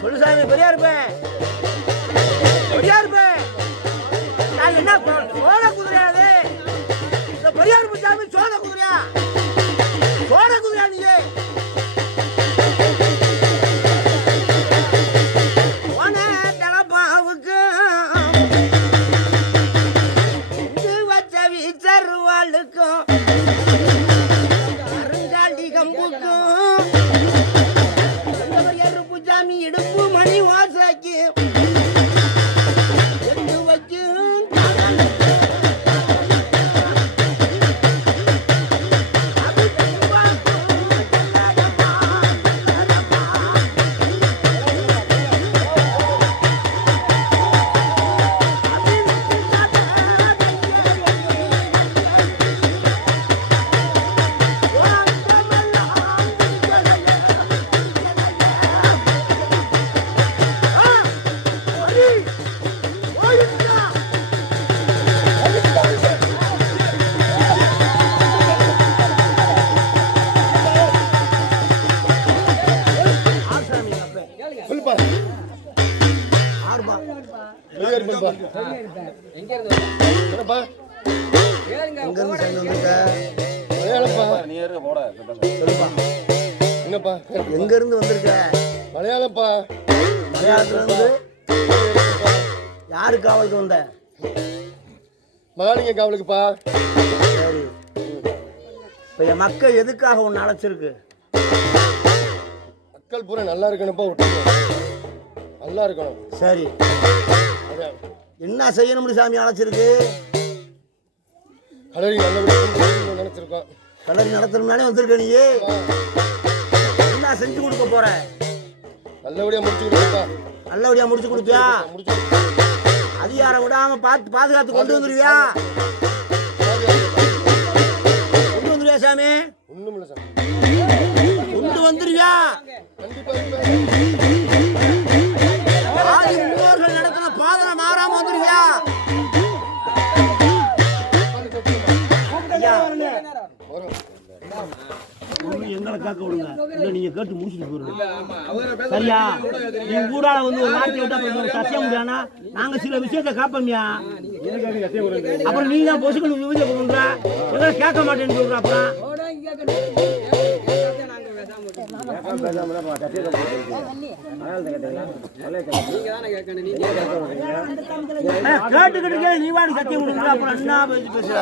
சொல்லுசாமி பெரியா இருப்பேன் என்ன சோழ குதிரையாது இந்த பெரியார் சாமி சோழ குதிரையா நீங்க தலப்பாவுக்கு வச்ச வீச்சருவாளுக்கும் அருங்காண்டி கம்புக்கும் சாமி இடுப்பு மணி வாசாக்கி எங்க இருந்து வந்திருக்க? மலையாளப்பா. மலையாளத்துல இருந்து யாரு காவலுக்கு வந்த? மகாலிங்க காவலுக்குப்பா. சரி, இப்ப என் மக்கள் எதுக்காக உன்னை அழைச்சிருக்கு? மக்கள் பூரா நல்லா இருக்கணும்ப்பா. நல்லா இருக்கணும். சரி, என்ன செய்யணும் சாமி அழைச்சிருக்கு? கலரி நல்லபடியா நினைச்சிருக்கோம். கலரி நடத்தணும்னாலே வந்திருக்க. நீ என்ன செஞ்சு கொடுக்க போற? நல்லபடியா முடிச்சு கொடுப்பா. நல்லபடியா முடிச்சு கொடுப்பியா? அதிகாரம் விடாம பார்த்து பாதுகாத்து கொண்டு வந்துருவியா? கொண்டு வந்துருவியா சாமி? ஒண்ணும் இல்ல சாமி. கொண்டு வந்துருவியா? முன்னோர்கள் நடத்தின பாதனை மாறாம வந்துருவியா? எங்களை காக்க விடுங்க. இல்ல நீங்க கேட்டு முடிச்சுட்டு போயிருங்க. சரியா? நீங்க கூட வந்து ஒரு நாட்டை விட்டு சத்தியம் முடியானா நாங்க சில விஷயத்தை காப்போம்யா. அப்புறம் நீங்க தான் பொசுக்கள் விவசாய பண்ற எங்களை கேட்க மாட்டேன்னு சொல்ற. அப்புறம் கேட்டுக்கிட்டு நீ வாடி சத்தியம் கொடுக்குற. அப்புறம் என்ன பேசுற?